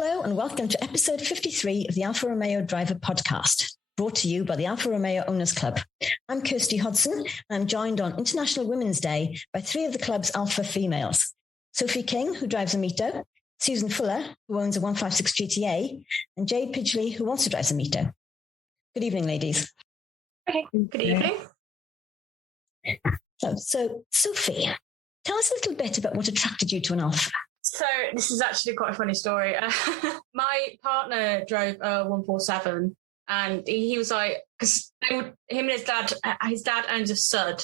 Hello and welcome to episode 53 of the Alfa Romeo Driver Podcast, brought to you by the Alfa Romeo Owners Club. I'm Kirsty Hodson and I'm joined on International Women's Day by three of the club's Alfa Females. Sophie King, who drives a MiTo, Susan Fuller, who owns a 156 GTA, and Jade Pidgely, who also drives a MiTo. Good evening, ladies. Okay, good evening. So Sophie, tell us a little bit about what attracted you to an Alfa. So this is actually quite a funny story. My partner drove a 147 and he was like, because him and his dad owns a sud.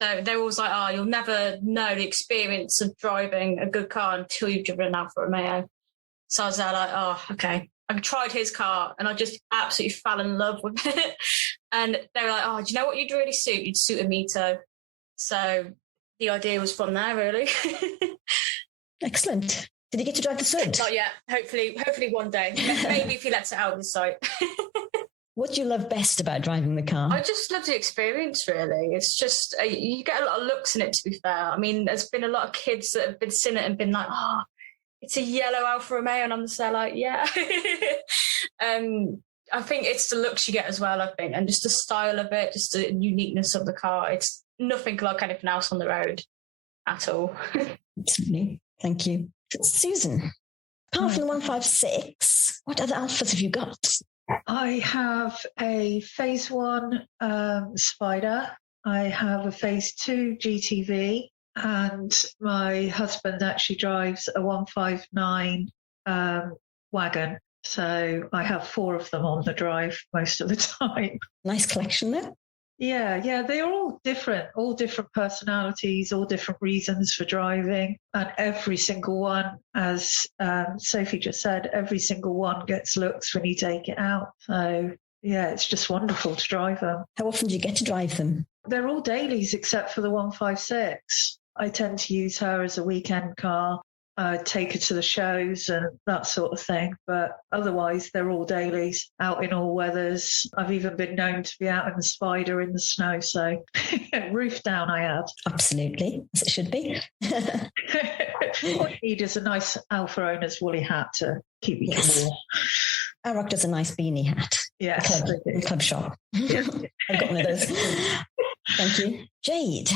So they were always like, oh, you'll never know the experience of driving a good car until you've driven an Alfa Romeo. So I was there like, oh, okay. I tried his car and I just absolutely fell in love with it. And they were like, oh, do you know what you'd really suit? You'd suit a MiTo. So the idea was from there, really. Excellent. Did you get to drive the sud? Not yet. Hopefully one day. Maybe if he lets it out of his sight. What do you love best about driving the car? I just love the experience, really. It's just, you get a lot of looks in it, to be fair. I mean, there's been a lot of kids that have been seeing it and been like, oh, it's a yellow Alfa Romeo. And I'm just there like, yeah. I think it's the looks you get as well, I think. And just the style of it, just the uniqueness of the car. It's nothing like anything else on the road at all. Absolutely. Thank you. Susan, apart from the 156, what other Alphas have you got? I have a Phase 1 Spider. I have a Phase 2 GTV. And my husband actually drives a 159 wagon. So I have 4 of them on the drive most of the time. Nice collection there. Yeah, they are all different personalities, all different reasons for driving. And every single one, as Sophie just said, every single one gets looks when you take it out. So, yeah, it's just wonderful to drive them. How often do you get to drive them? They're all dailies except for the 156. I tend to use her as a weekend car. Take her to the shows and that sort of thing. But otherwise, they're all dailies, out in all weathers. I've even been known to be out in the Spider in the snow. So roof down, I add. Absolutely, as it should be. What you need is a nice Alfa Owner's woolly hat to keep you warm. AROC does a nice beanie hat. Yes. Club shop. I've got one of those. Thank you. Jade,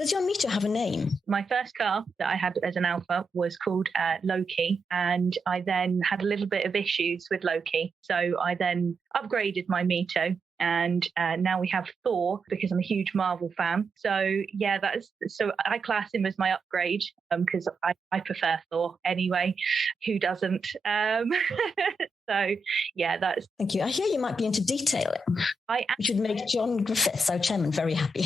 does your MiTo have a name? My first car that I had as an Alfa was called Loki, and I then had a little bit of issues with Loki. So I then upgraded my MiTo, and now we have Thor because I'm a huge Marvel fan. So yeah, so I class him as my upgrade because I prefer Thor anyway. Who doesn't? So yeah, that's. Thank you. I hear you might be into detailing. Which would make John Griffiths, our chairman, very happy.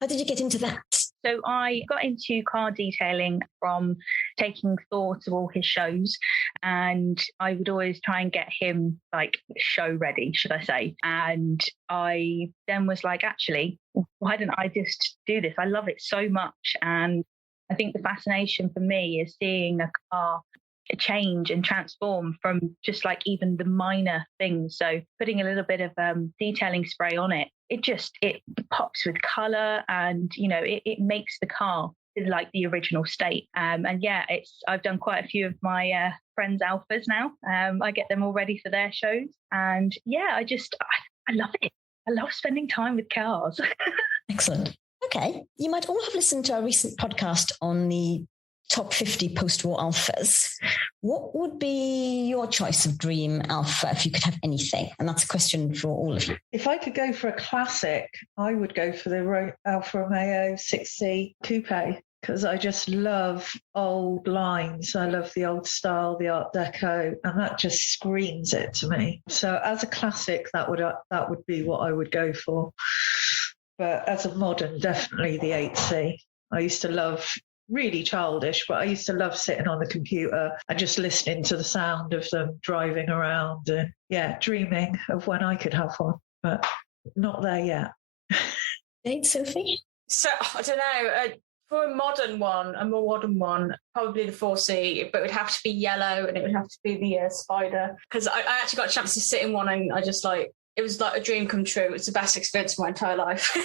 How did you get into that? So I got into car detailing from taking Thor to all his shows, and I would always try and get him like show ready, should I say. And I then was like, actually, why don't I just do this? I love it so much. And I think the fascination for me is seeing a car change and transform from just like even the minor things. So putting a little bit of detailing spray on it, it pops with colour, and it makes the car like the original state. And yeah, I've done quite a few of my friends' Alphas now. I get them all ready for their shows, and yeah, I love it. I love spending time with cars. Excellent. Okay, you might all have listened to our recent podcast on the top 50 post-war Alphas. What would be your choice of dream Alpha if you could have anything? And that's a question for all of you. If I could go for a classic, I would go for the Alfa Romeo 6C Coupe, because I just love old lines. I love the old style, the Art Deco, and that just screams it to me. So as a classic, that would be what I would go for. But as a modern, definitely the 8C. I used to love, really childish, but I used to love sitting on the computer and just listening to the sound of them driving around and dreaming of when I could have one, but not there yet. Jade, Sophie? So I don't know, for a more modern one, probably the 4C, but it would have to be yellow and it would have to be the Spider, because I actually got a chance to sit in one and I just it was like a dream come true. It was the best experience of my entire life.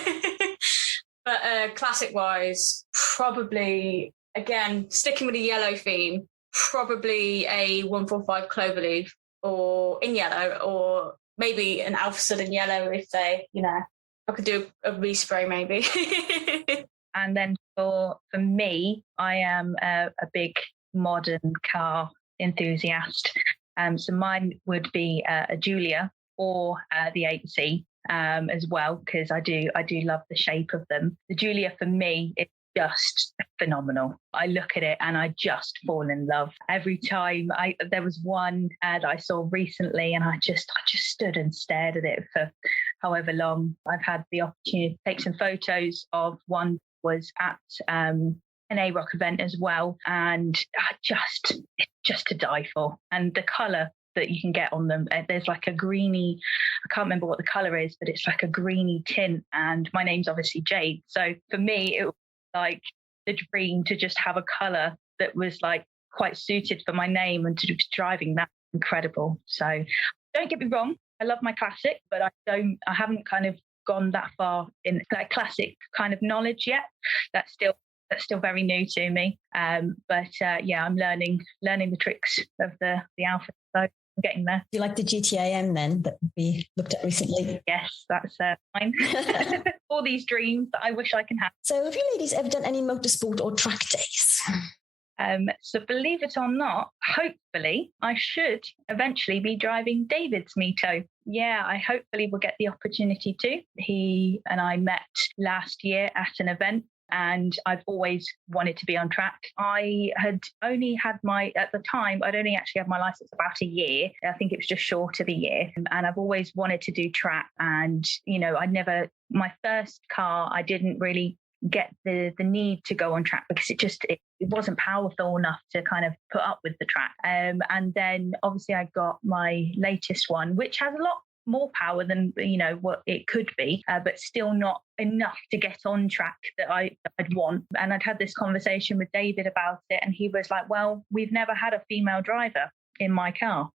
But classic-wise, probably, again, sticking with the yellow theme, probably a 145 Cloverleaf or in yellow, or maybe an Alfa Sud in yellow if they, I could do a respray maybe. And then for me, I am a big modern car enthusiast. So mine would be a Giulia or the 8C as well, because I do love the shape of them. The Giulia for me is just phenomenal. I look at it and I just fall in love every time. There was one that I saw recently, and I just stood and stared at it for however long. I've had the opportunity to take some photos of one that was at an AROC event as well, and it's just to die for. And the colour that you can get on them, there's like a greeny, I can't remember what the colour is, but it's like a greeny tint, and my name's obviously Jade, so for me it was like the dream to just have a colour that was like quite suited for my name, and to be driving that, incredible. So don't get me wrong, I love my classic, but I haven't kind of gone that far in that classic kind of knowledge yet. That's still very new to me. But I'm learning the tricks of the Alfa. So I'm getting there. Do you like the GTAM then that we looked at recently? Yes, that's mine. All these dreams that I wish I can have. So have you ladies ever done any motorsport or track days? So believe it or not, hopefully I should eventually be driving David's MiTo. Yeah, I hopefully will get the opportunity to. He and I met last year at an event, and I've always wanted to be on track. I had only had at the time, I'd only actually had my license about a year. I think it was just short of a year. And I've always wanted to do track. And, my first car, I didn't really get the need to go on track because it wasn't powerful enough to kind of put up with the track. And then obviously I got my latest one, which has a lot more power than what it could be, but still not enough to get on track that I'd want. And I'd had this conversation with David about it, and he was like, well, we've never had a female driver in my car,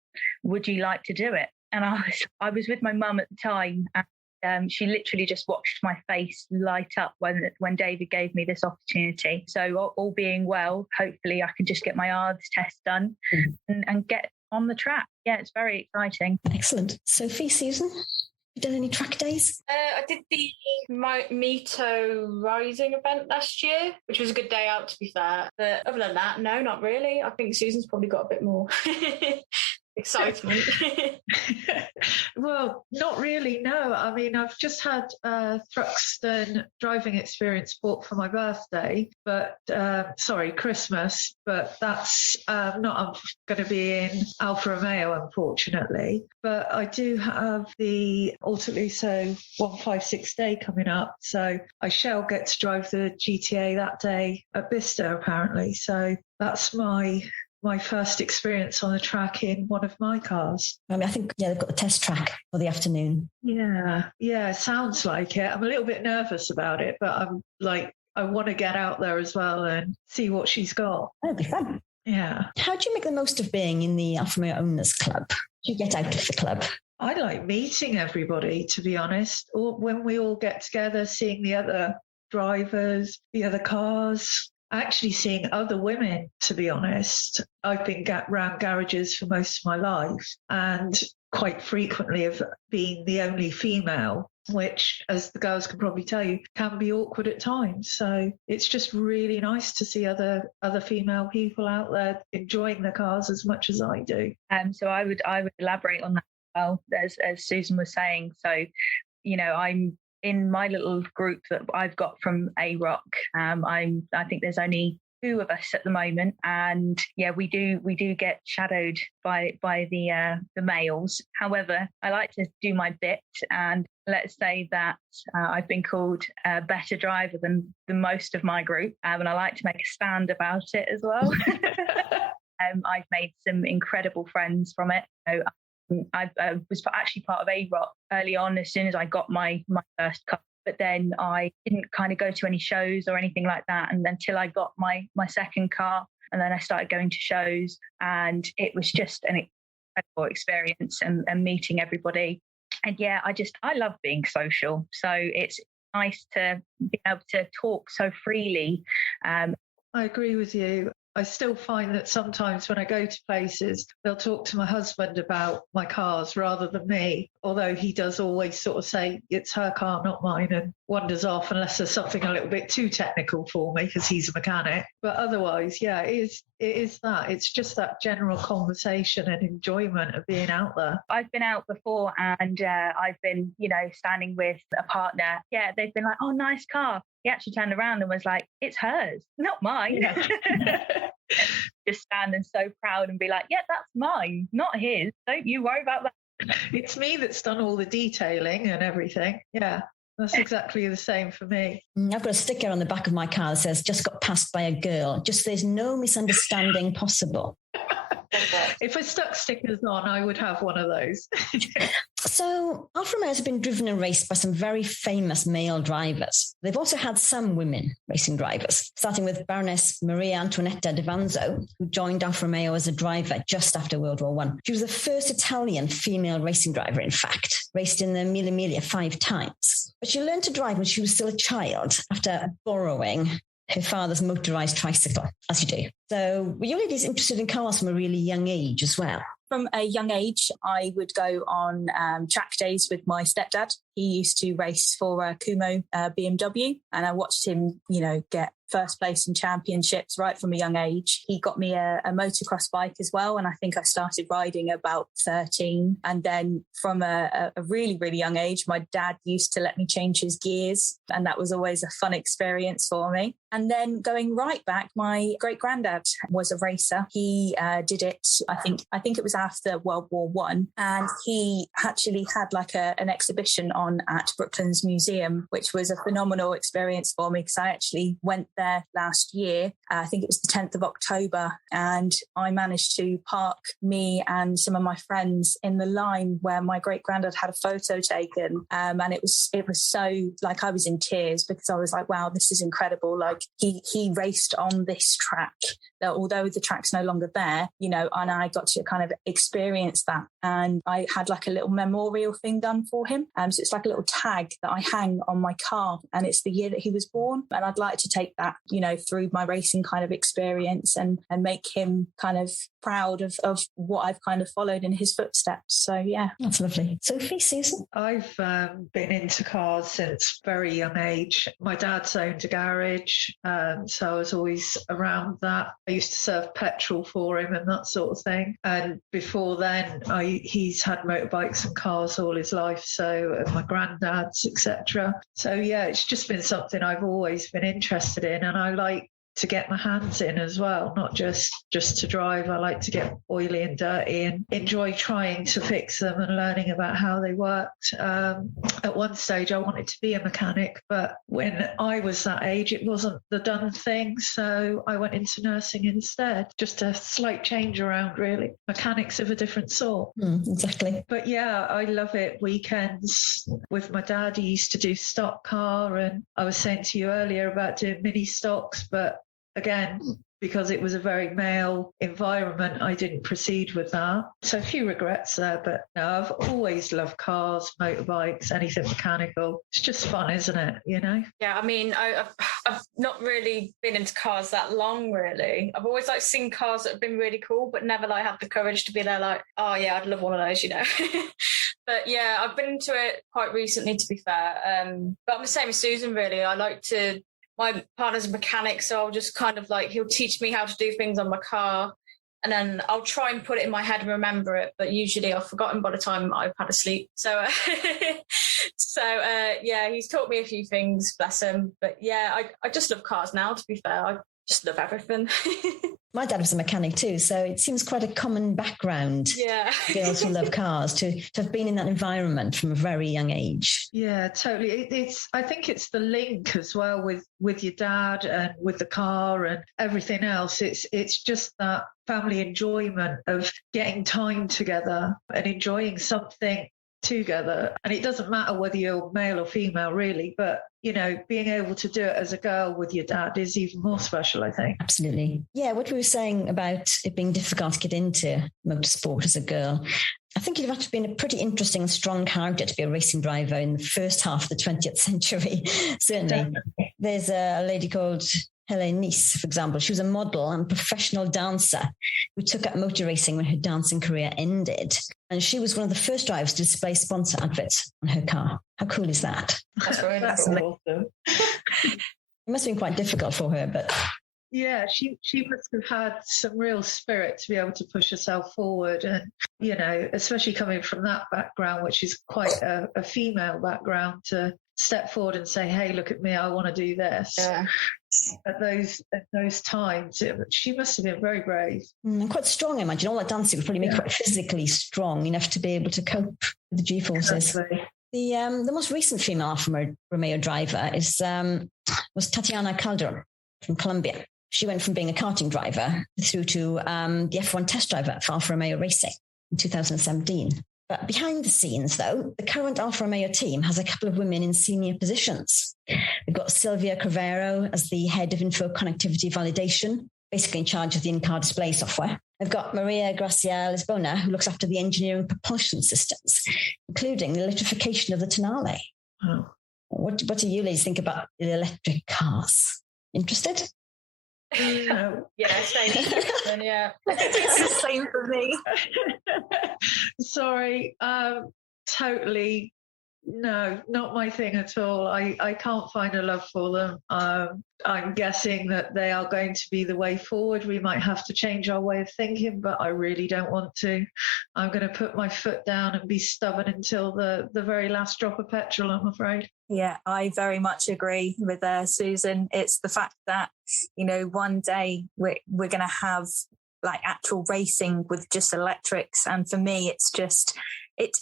would you like to do it? And I was with my mum at the time, and she literally just watched my face light up when David gave me this opportunity. So all being well, hopefully I can just get my ARDS test done and get on the track. Yeah, it's very exciting. Excellent. Sophie, Susan, you done any track days? I did the MiTo Rising event last year, which was a good day out, to be fair. But other than that, no, not really. I think Susan's probably got a bit more excitement. Well, not really, no. I mean, I've just had Thruxton driving experience bought for my birthday, but Christmas, but that's not going to be in Alfa Romeo, unfortunately. But I do have the Autoluso 156 day coming up, so I shall get to drive the GTA that day at Bicester, apparently. So that's my first experience on the track in one of my cars. I mean, I think, they've got the test track for the afternoon. Yeah, sounds like it. I'm a little bit nervous about it, but I'm like, I want to get out there as well and see what she's got. That'll be fun. Yeah. How do you make the most of being in the Alfa Romeo Owners Club? Do you get out of the club? I like meeting everybody, to be honest. Or when we all get together, seeing the other drivers, the other cars, actually seeing other women, to be honest. I've been around garages for most of my life, and quite frequently have been the only female, which, as the girls can probably tell you, can be awkward at times. So it's just really nice to see other female people out there enjoying the cars as much as I do. So I would elaborate on that as well, as Susan was saying. So, I'm in my little group that I've got from AROC. I think there's only 2 of us at the moment, and we do get shadowed by the males. However, I like to do my bit, and let's say that I've been called a better driver than most of my group, and I like to make a stand about it as well. I've made some incredible friends from it. I was actually part of AROC early on, as soon as I got my first car, but then I didn't kind of go to any shows or anything like that, and until I got my second car, and then I started going to shows, and it was just an incredible experience and meeting everybody. And I love being social, so it's nice to be able to talk so freely. I agree with you. I still find that sometimes when I go to places, they'll talk to my husband about my cars rather than me, although he does always sort of say, it's her car, not mine, and wanders off unless there's something a little bit too technical for me because he's a mechanic. But otherwise, yeah, it is that. It's just that general conversation and enjoyment of being out there. I've been out before and I've been, standing with a partner. Yeah, they've been like, oh, nice car. He actually turned around and was like, it's hers, not mine. Yeah. Just standing so proud and be like, yeah, that's mine, not his. Don't you worry about that. It's me that's done all the detailing and everything. Yeah. That's exactly the same for me. I've got a sticker on the back of my car that says, just got passed by a girl. Just there's no misunderstanding possible. If I stuck stickers on, I would have one of those. So Alfa Romeos have been driven and raced by some very famous male drivers. They've also had some women racing drivers, starting with Baroness Maria Antonietta di Vanzo, who joined Alfa Romeo as a driver just after World War I. She was the first Italian female racing driver, in fact, raced in the Mille Miglia 5 times. But she learned to drive when she was still a child after borrowing her father's motorised tricycle, as you do. So were you ladies interested in cars from a really young age as well? From a young age, I would go on track days with my stepdad. He used to race for Kumo BMW, and I watched him, get first place in championships right from a young age. He got me a motocross bike as well, and I think I started riding about 13. And then from a really, really young age, my dad used to let me change his gears, and that was always a fun experience for me. And then going right back, my great-granddad was a racer. He did it, I think it was after World War I, and he actually had like an exhibition on at Brooklands Museum, which was a phenomenal experience for me because I actually went there last year. I think it was the 10th of October, and I managed to park me and some of my friends in the line where my great-granddad had a photo taken, and it was so, like, I was in tears because I was like, wow, this is incredible. Like, he raced on this track, although the track's no longer there, and I got to kind of experience that. And I had like a little memorial thing done for him. So it's like a little tag that I hang on my car, and it's the year that he was born. And I'd like to take that, through my racing kind of experience and make him kind of proud of what I've kind of followed in his footsteps. So, yeah. That's lovely. Sophie, Susan? I've been into cars since very young age. My dad's owned a garage, so I was always around that. I used to serve petrol for him and that sort of thing. And before then, he's had motorbikes and cars all his life, so my granddad's, etc. So, yeah, it's just been something I've always been interested in, and I like to get my hands in as well, not just to drive. I like to get oily and dirty and enjoy trying to fix them and learning about how they worked. At one stage I wanted to be a mechanic, but when I was that age it wasn't the done thing, so I went into nursing instead. Just a slight change around, really. Mechanics of a different sort. Exactly. But yeah, I love it. Weekends with my dad, he used to do stock car, and I was saying to you earlier about doing mini stocks, but again, because it was a very male environment, I didn't proceed with that. So a few regrets there, but no, I've always loved cars, motorbikes, anything mechanical. It's just fun, isn't it? Yeah, I mean, I've not really been into cars that long, really. I've always seen cars that have been really cool, but never had the courage to be there like, oh yeah, I'd love one of those, But yeah, I've been into it quite recently, to be fair. But I'm the same as Susan, really. My partner's a mechanic, so I'll just kind of he'll teach me how to do things on my car, and then I'll try and put it in my head and remember it, but usually I've forgotten by the time I've had a sleep. So, yeah, he's taught me a few things, bless him. But yeah, I just love cars now, to be fair. I just love everything. My dad was a mechanic too, so it seems quite a common background. Yeah. Girls who love cars to have been in that environment from a very young age. Yeah, totally. I think it's the link as well with your dad and with the car and everything else. It's just that family enjoyment of getting time together and enjoying something together. And it doesn't matter whether you're male or female, really, but being able to do it as a girl with your dad is even more special, I think. Absolutely. Yeah, what we were saying about it being difficult to get into motorsport as a girl, I think you'd have to be a pretty interesting and strong character to be a racing driver in the first half of the 20th century. Certainly. There's a lady called Helen Nice, for example. She was a model and professional dancer who took up motor racing when her dancing career ended. And she was one of the first drivers to display sponsor adverts on her car. How cool is that? That's really awesome. It must have been quite difficult for her, but... Yeah, she must have had some real spirit to be able to push herself forward. And, you know, especially coming from that background, which is quite a female background, to step forward and say, hey, look at me, I want to do this. Yeah. At those times, she must have been very brave. Quite strong, I imagine. All that dancing would probably make her quite physically strong enough to be able to cope with the G-forces. Exactly. The most recent female Alfa Romeo driver was Tatiana Calderon from Colombia. She went from being a karting driver through to the F1 test driver for Alfa Romeo Racing in 2017. But behind the scenes, though, the current Alfa Romeo team has a couple of women in senior positions. We've got Silvia Crivero as the head of info connectivity validation, basically in charge of the in-car display software. We've got Maria Gracia Lisbona, who looks after the engineering propulsion systems, including the electrification of the Tonale. Oh. What do you ladies think about the electric cars? Interested? No. Yeah, same. Yeah, It's the same for me. Sorry, totally. No, not my thing at all. I can't find a love for them. I'm guessing that they are going to be the way forward. We might have to change our way of thinking, but I really don't want to. I'm going to put my foot down and be stubborn until the very last drop of petrol, I'm afraid. Yeah, I very much agree with Susan. It's the fact that, you know, one day we're going to have like actual racing with just electrics. And for me, it's just, it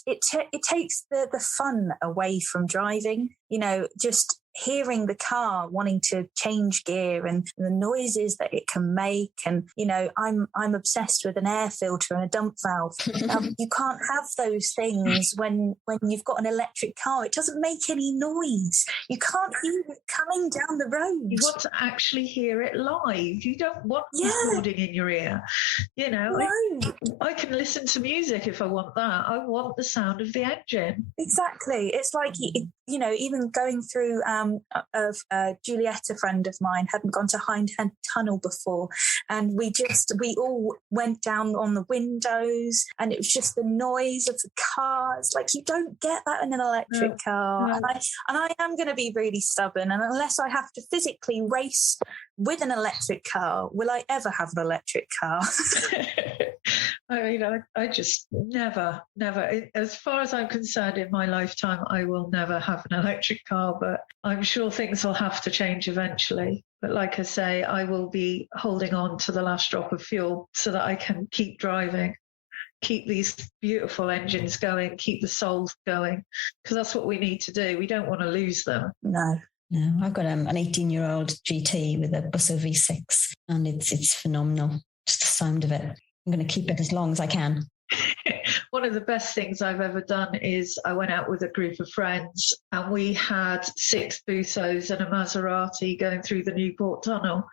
takes the fun away from driving, you know, just hearing the car wanting to change gear and the noises that it can make. And, you know, I'm obsessed with an air filter and a dump valve. You can't have those things when you've got an electric car. It doesn't make any noise. You can't hear it coming down the road. You want to actually hear it live. You don't want recording in your ear. You know, no. I can listen to music if I want that. I want the sound of the engine. Exactly. It's like, you know, even going through Juliet, a friend of mine, hadn't gone to Hindhead Tunnel before, and we all went down on the windows, and it was just the noise of the cars. Like, you don't get that in an electric car. No. And I am going to be really stubborn, and unless I have to physically race with an electric car, will I ever have an electric car? I mean, I just never, as far as I'm concerned, in my lifetime, I will never have an electric car, but I'm sure things will have to change eventually. But like I say, I will be holding on to the last drop of fuel so that I can keep driving, keep these beautiful engines going, keep the souls going, because that's what we need to do. We don't want to lose them. No, I've got an 18-year-old GT with a Busso V6, and it's phenomenal, just the sound of it. I'm going to keep it as long as I can. One of the best things I've ever done is I went out with a group of friends and we had 6 Bussos and a Maserati going through the Newport Tunnel.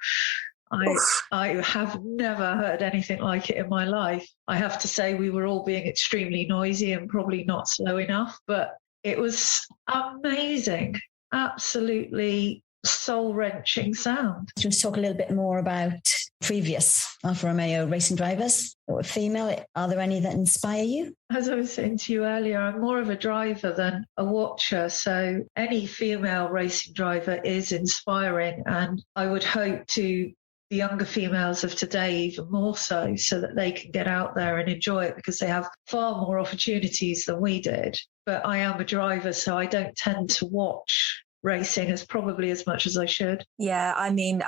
I have never heard anything like it in my life. I have to say we were all being extremely noisy and probably not slow enough, but it was amazing. Absolutely soul-wrenching sound. Let's talk a little bit more about previous Alfa Romeo racing drivers that were female. Are there any that inspire you? As I was saying to you earlier, I'm more of a driver than a watcher, so any female racing driver is inspiring, and I would hope to the younger females of today even more so that they can get out there and enjoy it, because they have far more opportunities than we did. But I am a driver, so I don't tend to watch racing as much as I should. Yeah, I mean,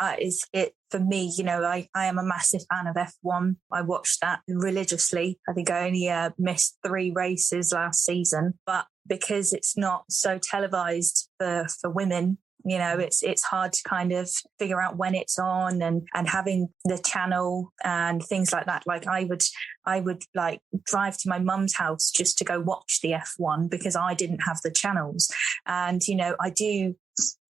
for me, you know, I am a massive fan of F1. I watched that religiously. I think I only missed 3 races last season, but because it's not so televised for women, you know, it's hard to kind of figure out when it's on, and having the channel and things like that. Like I would like drive to my mum's house just to go watch the F1 because I didn't have the channels. And, you know, I do,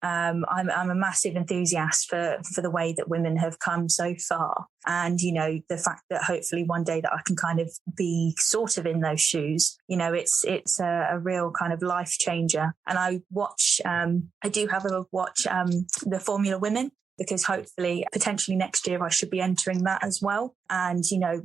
I'm a massive enthusiast for the way that women have come so far. And, you know, the fact that hopefully one day that I can kind of be sort of in those shoes, you know, it's a real kind of life changer. And I do have a watch the Formula Women. because hopefully, potentially next year, I should be entering that as well. And, you know,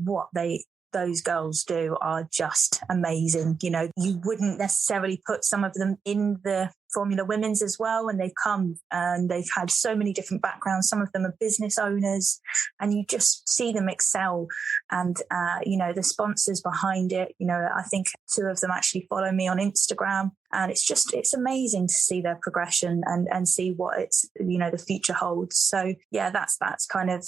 those girls do are just amazing. You know, you wouldn't necessarily put some of them in the Formula Women's as well, and they've come and they've had so many different backgrounds. Some of them are business owners, and you just see them excel. And you know, the sponsors behind it, you know, I think 2 of them actually follow me on Instagram, and it's amazing to see their progression and see what it's, you know, the future holds. So yeah, that's kind of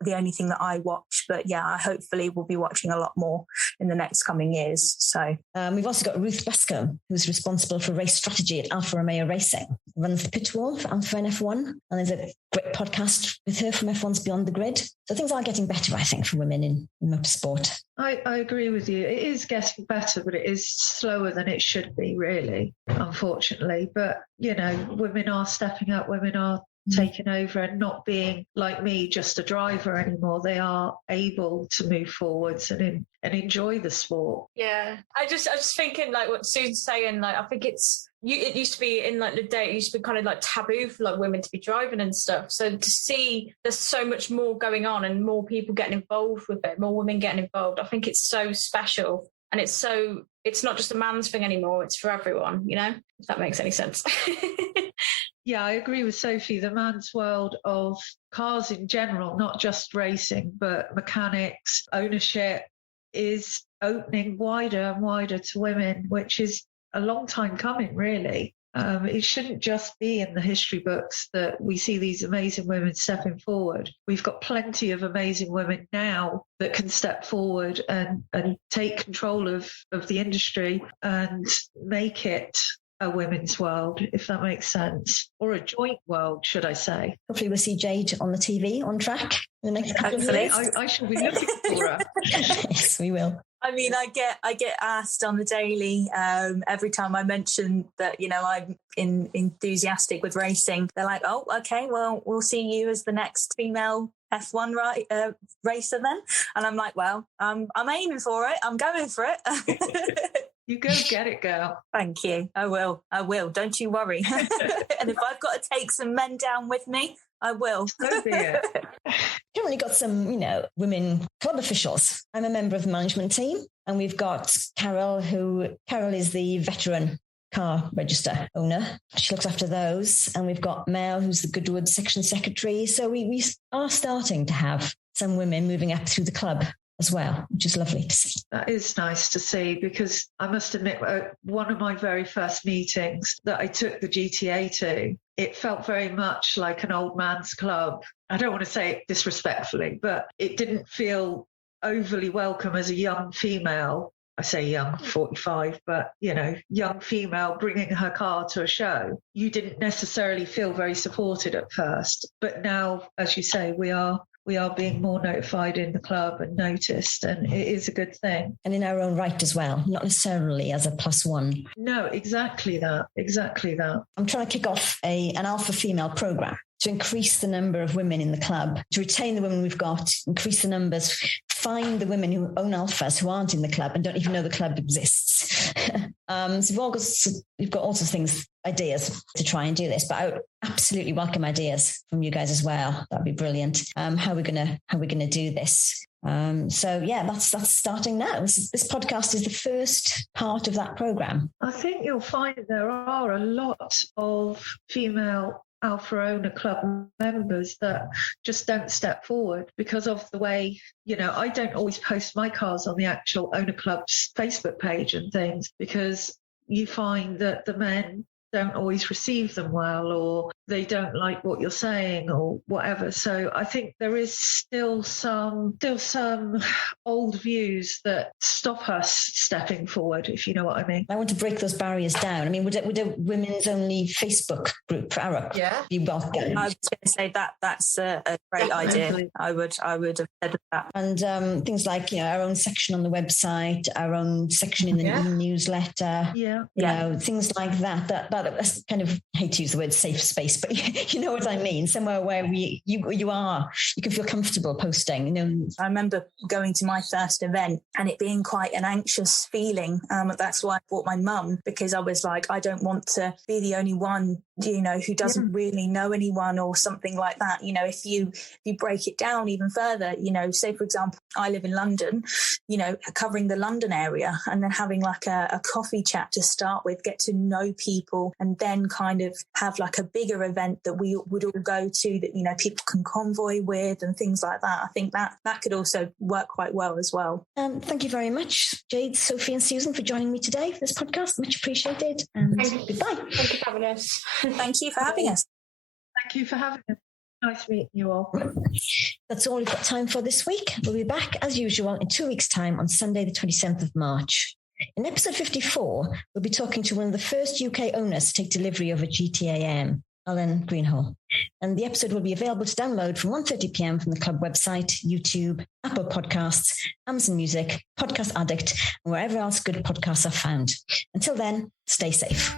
the only thing that I watch. But yeah, I hopefully will be watching a lot more in the next coming years. So we've also got Ruth Bascom, who's responsible for race strategy at Alfa Romeo Racing, runs the pit wall for Alfa and F1, and there's a great podcast with her from F1's Beyond the Grid. So things are getting better, I think, for women in motorsport. I agree with you. It is getting better, but it is slower than it should be, really, unfortunately. But, you know, women are stepping up, women are taking over and not being like me, just a driver anymore. They are able to move forwards and enjoy the sport. Yeah, I was thinking like what Susan's saying. Like I think it used to be in like the day, it used to be kind of like taboo for like women to be driving and stuff. So to see there's so much more going on and more people getting involved with it, more women getting involved, I think it's so special. And it's not just a man's thing anymore, it's for everyone, you know, if that makes any sense. Yeah, I agree with Sophie. The man's world of cars in general, not just racing, but mechanics, ownership, is opening wider and wider to women, which is a long time coming, really. It shouldn't just be in the history books that we see these amazing women stepping forward. We've got plenty of amazing women now that can step forward and take control of the industry and make it a women's world, if that makes sense, or a joint world, should I say. Hopefully we'll see Jade on the TV on track in the next couple of years. I shall be looking for her. Yes, we will. I mean, I get asked on the daily every time I mention that, you know, I'm enthusiastic with racing. They're like, oh, okay, well, we'll see you as the next female F1 racer then. And I'm like, well, I'm aiming for it. I'm going for it. You go get it, girl. Thank you. I will. Don't you worry. And if I've got to take some men down with me, I will. So be it. Currently got some, you know, women club officials. I'm a member of the management team, and we've got Carol is the veteran car register owner. She looks after those. And we've got Mel, who's the Goodwood section secretary. So we are starting to have some women moving up through the club as well, which is lovely to see. That is nice to see, because I must admit, one of my very first meetings that I took the GTA to, it felt very much like an old man's club. I don't want to say it disrespectfully, but it didn't feel overly welcome as a young female. I say young, 45, but, you know, young female bringing her car to a show. You didn't necessarily feel very supported at first. But now, as you say, we are being more notified in the club and noticed, and it is a good thing. And in our own right as well, not necessarily as a plus one. No, exactly that. I'm trying to kick off an Alfa Female program to increase the number of women in the club, to retain the women we've got, increase the numbers, find the women who own Alfas who aren't in the club and don't even know the club exists. So we've got all sorts of things, ideas to try and do this, but I would absolutely welcome ideas from you guys as well. That'd be brilliant. How are we gonna do this? So yeah, that's starting now. This podcast is the first part of that program. I think you'll find there are a lot of female Alfa owner club members that just don't step forward because of the way, you know, I don't always post my cars on the actual owner club's Facebook page and things, because you find that the men don't always receive them well, or they don't like what you're saying or whatever. So I think there is still some old views that stop us stepping forward, if you know what I mean. I want to break those barriers down. I mean, would a women's only Facebook group, AROC, be welcome? I was going to say that's a great idea. I would have said that. And things like, you know, our own section on the website, our own section in the newsletter, you know, things like that about I kind of hate to use the word safe space, but you know what I mean. Somewhere where you can feel comfortable posting. You know, I remember going to my first event and it being quite an anxious feeling. That's why I brought my mum, because I was like, I don't want to be the only one, you know, who doesn't really know anyone or something like that. You know, if you break it down even further, you know, say for example, I live in London, you know, covering the London area and then having like a coffee chat to start with, get to know people, and then kind of have like a bigger event that we would all go to that, you know, people can convoy with and things like that. I think that could also work quite well as well. Thank you very much, Jade, Sophie and Susan, for joining me today for this podcast. Much appreciated. And goodbye. Thank you for having us. Thank you for having us. Thank you for having us. Nice meeting you all. That's all we've got time for this week. We'll be back as usual in 2 weeks' time on Sunday, the 27th of March. In episode 54, we'll be talking to one of the first UK owners to take delivery of a GTAM, Alan Greenhall. And the episode will be available to download from 1:30 p.m. from the club website, YouTube, Apple Podcasts, Amazon Music, Podcast Addict, and wherever else good podcasts are found. Until then, stay safe.